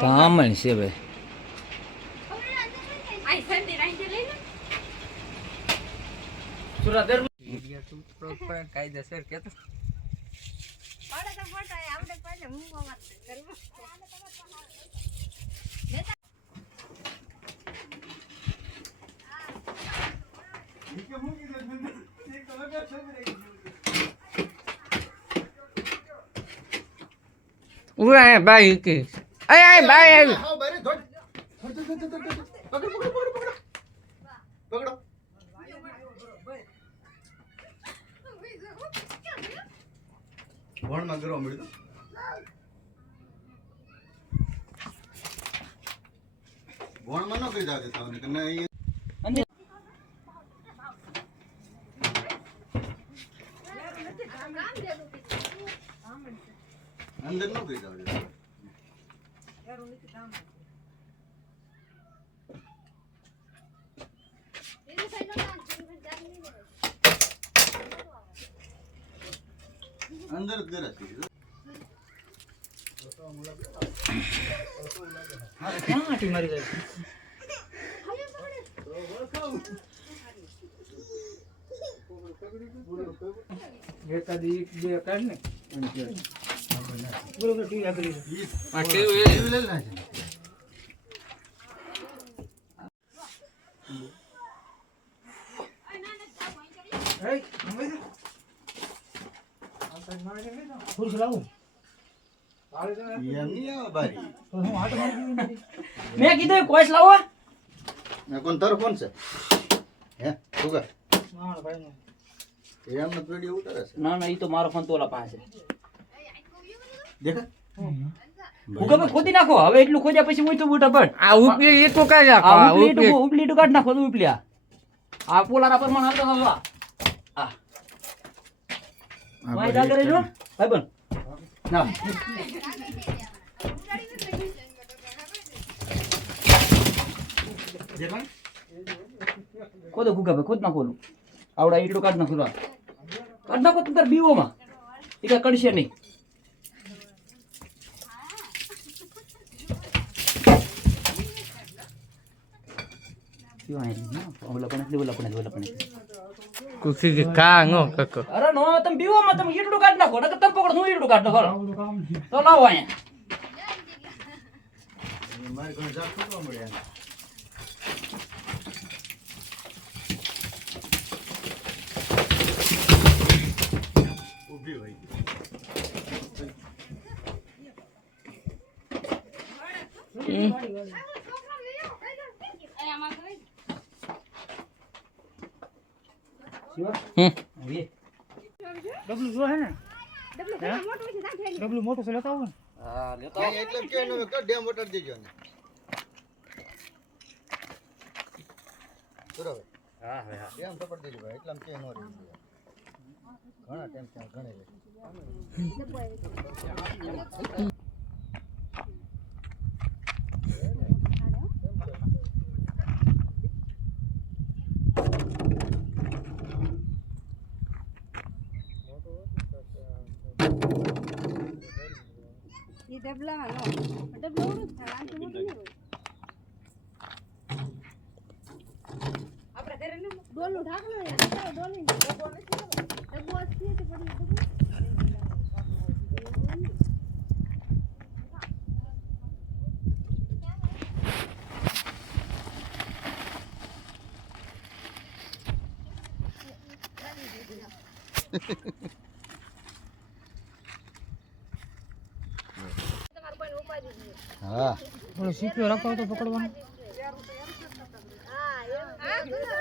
કામણ છે ભાઈ. કાયદેસર કેતો ઉરા બાઈ કે આય બાઈ આવી. હા બરે ધોડ પકડ ભણ માં ગરો મળ્યો ભણ માં ન કરી જાજે તાવને કે ના અંદર ન કરી જાજે અંદર જ ગરજ છે ક્યાં આટી મારી જાય. એકાદી એક બે કાઢ ને બરોબર ટી આગળ આ ટીવી લે લે ફૂલ લાવું એમ ની આવે બારી તો હું આટ મારી મેં કીધું કોઈસ લાવો. ના કોણ તારો કોણ છે હે સુગર ના ભાઈ એમ ન પીડી ઉતારે છે ના ના ઈ તો મારો ફોન તોલા પાસે દેખા ભૂગા ખોદી નાખો. હવે એટલું ખોદ્યા પછી હું તો બુટા બટ આ ઉપલી એ તો કાઢ નાખો. આ ઉપલી ઉપલી તો કાઢ નાખો. ઉપલ્યા આ પોલારા પર મને આવતો હવા આ વાય દા કરે જો ભાઈ બન ના દેખા ખોદો ભૂગા ભાઈ ખોદ નાખો. આવડા એટલું કાઢ નાખો. કાઢ નાખો તું તાર બીઓમાં એ કઈ કડશે નહીં. કુસી કે કા નો કકો. અરે નો તમે બીઓમાં તમે ઈડડું કાઢ નાખો. નકર તમે પકડો હું ઈડડું કાઢ નાખો. તો લાવો અહીંયા મારે કોણ જાત તો મળે એને ઊભી હોય ડબલું જો હે ને ડબલું મોટું છે લેતા આવો ને. હા લેતા આવો એટલે કે નો કે ડેમ વોટર દેજો ને બરાબર હા હા ડેમ સપોર્ટ દેજો ભાઈ એટલામ કે નો રહી ઘણા ટાઈમ ત્યાં ઘણે લે ये डबला नो डबला उड़ था आम तो मोटो नहीं હોય આપણે ઘરે નો ડોલું ઢાકલો યાર ડોલી ડબો નથી ડબો છે તો પડી ડબો હા બોલો સીપીઓ રાખો તો પકડવાનું. હા